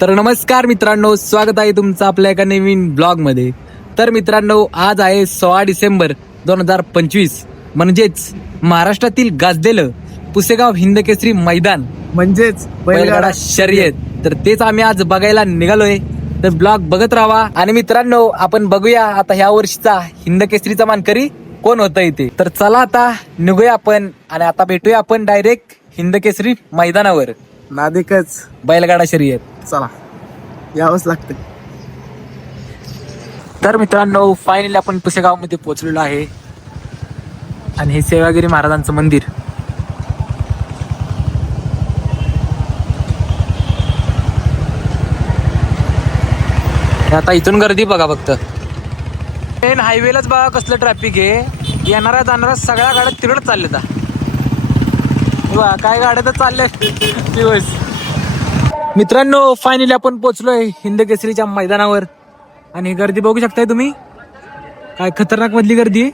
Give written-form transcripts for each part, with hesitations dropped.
तर नमस्कार मित्रांनो, स्वागत आहे तुमचं आपल्या एका नवीन ब्लॉग मध्ये। तर मित्रांनो, आज आहे 16 डिसेंबर 2025, म्हणजेच महाराष्ट्रातील गाजलेलं पुसेगाव हिंदकेसरी मैदान म्हणजेच बैलगाडा शर्यत। तर तेच आम्ही आज बघायला निघालोय, तर ब्लॉग बघत राहा। आणि मित्रांनो, आपण बघूया आता ह्या वर्षीचा हिंदकेसरीचा मानकरी कोण होतं इथे। तर चला आता निघूया आपण, आणि आता भेटूया आपण डायरेक्ट हिंदकेसरी मैदानावर, नादिकच बैलगाडा शर्यत। चला यावंच लागतं। तर मित्रांनो, फायनली आपण पुसेगाव मध्ये पोहोचलेलो आहे, आणि हे सेवागिरी महाराजांचं मंदिर। आता इथून गर्दी बघा फक्त, मेन हायवेलाच बघा कसलं ट्रॅफिक आहे। येणाऱ्या जाणाऱ्या सगळ्या गाड्या तिकडच चालल्या बघा, काय गाड्या तर चालल्या दिवस। मित्रांनो, फायनली आपण पोहोचलोय हिंदकेसरीच्या मैदानावर, आणि गर्दी बघू शकताय तुम्ही, काय खतरनाक मधली गर्दी आहे।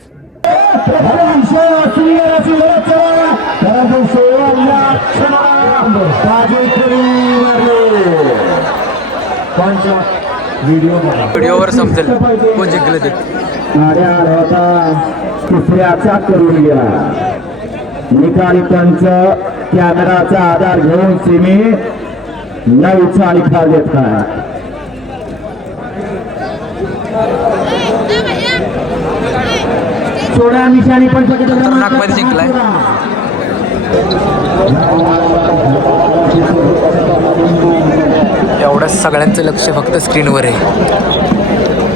व्हिडिओवर समजेल कोण जिंकलं ते। तिसऱ्याचा करून गेला निकाली पंच कॅमेराचा आधार घेऊन सिमी 9चा निकाल देत आहे। सोळा निशाणी पण खतरनाक मध्ये जिंकलाय। एवढं सगळ्यांचं लक्ष फक्त स्क्रीनवर आहे,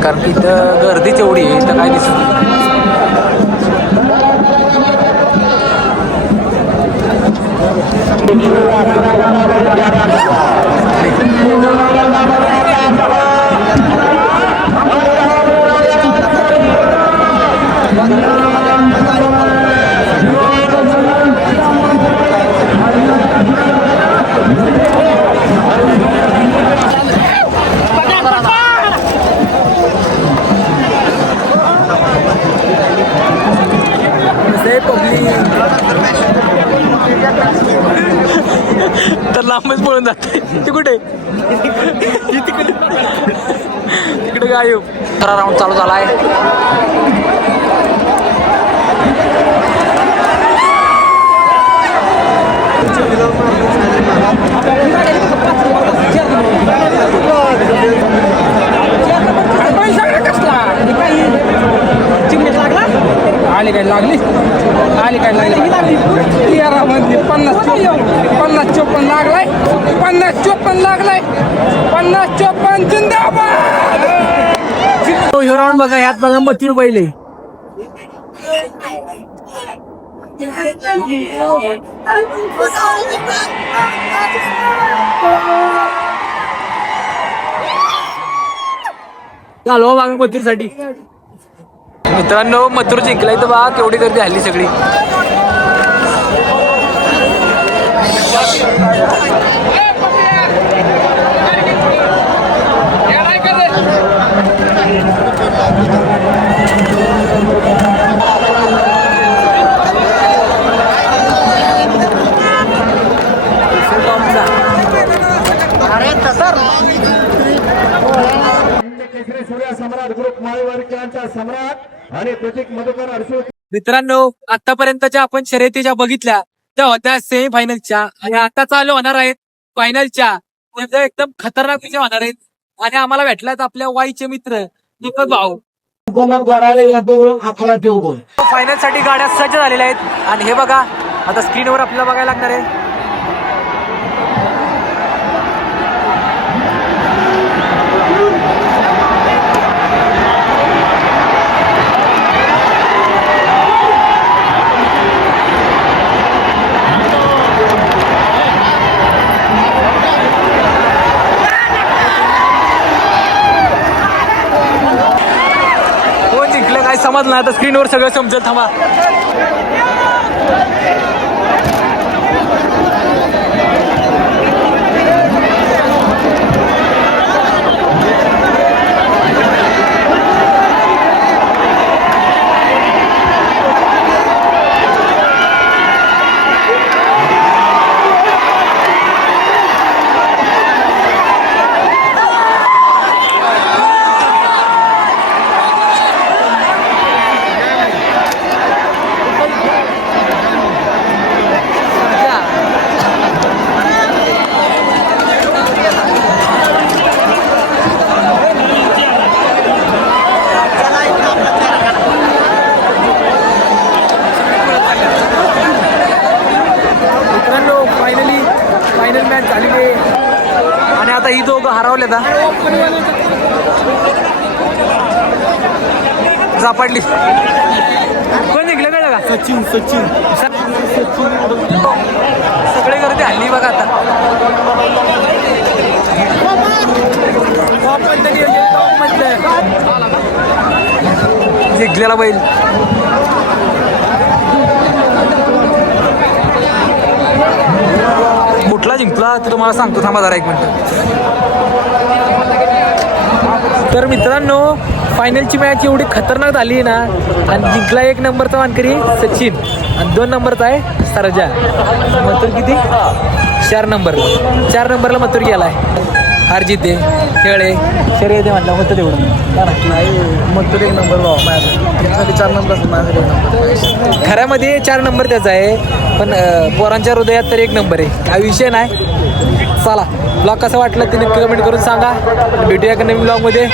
कारण की इथं गर्दीच एवढी आहे, इथं काय दिसत नाही। तर लांबच पळून जाते ते, कुठे तिकडे काय। 18 राऊंड चालू झालाय। आली काय लागली 50-54 लागलाय, 50-54 लागलाय, 50-54 जिंदाबाद। ह्यो राऊंड बघा, यात बघा मथुर पहिले। चालू माग मथुर साठी। मित्रांनो, मथुर जिंकलाय तर बघा केवढी गर्दी हल्ली सगळी। सम्राट ग्रुप माळीवाडीकरांचा सम्राट आणि प्रतीक मधुकर अडसूळ। मित्रांनो, आतापर्यंतच्या आपण शर्यतीच्या बघितल्या त्या होत्या सेमी फायनलच्या, आणि आता चालू होणार आहेत फायनलच्या। एकदम खतरनाक विषय होणार आहेत, आणि आम्हाला भेटल्यात आपल्या वाईचे मित्र दीपक भाऊ। फायनल साठी गाड्या सज्ज झालेल्या आहेत, आणि हे बघा आता स्क्रीनवर आपल्याला बघायला लागणार आहे। काय समजलं आता स्क्रीनवर सगळं समजेल, थांबा। ही दोघं हरवले का सापडली कोण जिंकलं कळलं का सचिन सगळे गर्दी हल्ली बघा आता जिंकलेला बैल कुठला जिंकला ते तुम्हाला सांगतो थांबा जरा एक मिनिट. तर मित्रांनो फायनलची मॅच एवढी खतरनाक झाली ना आणि जिंकला 1 नंबरचा मानकरी सचिन आणि 2 नंबरचा आहे सरजा. मथुर किती 4 नंबरला मथुर गेलाय. हारजीत आहे खेळ आहे शर्यत आहे म्हटलं होतं तेवढं नाही मग तर 1 नंबर भाऊ माझ्यासाठी 4 नंबर असेल माझ्यासाठी 1 नंबर. खऱ्यामध्ये 4 नंबर त्याचा आहे पण पोरांच्या हृदयात तर 1 नंबर आहे. काय विषय नाही. चला ब्लॉग कसा वाटला ते नक्की कमेंट करून सांगा. भेटूया का नवीन ब्लॉगमध्ये.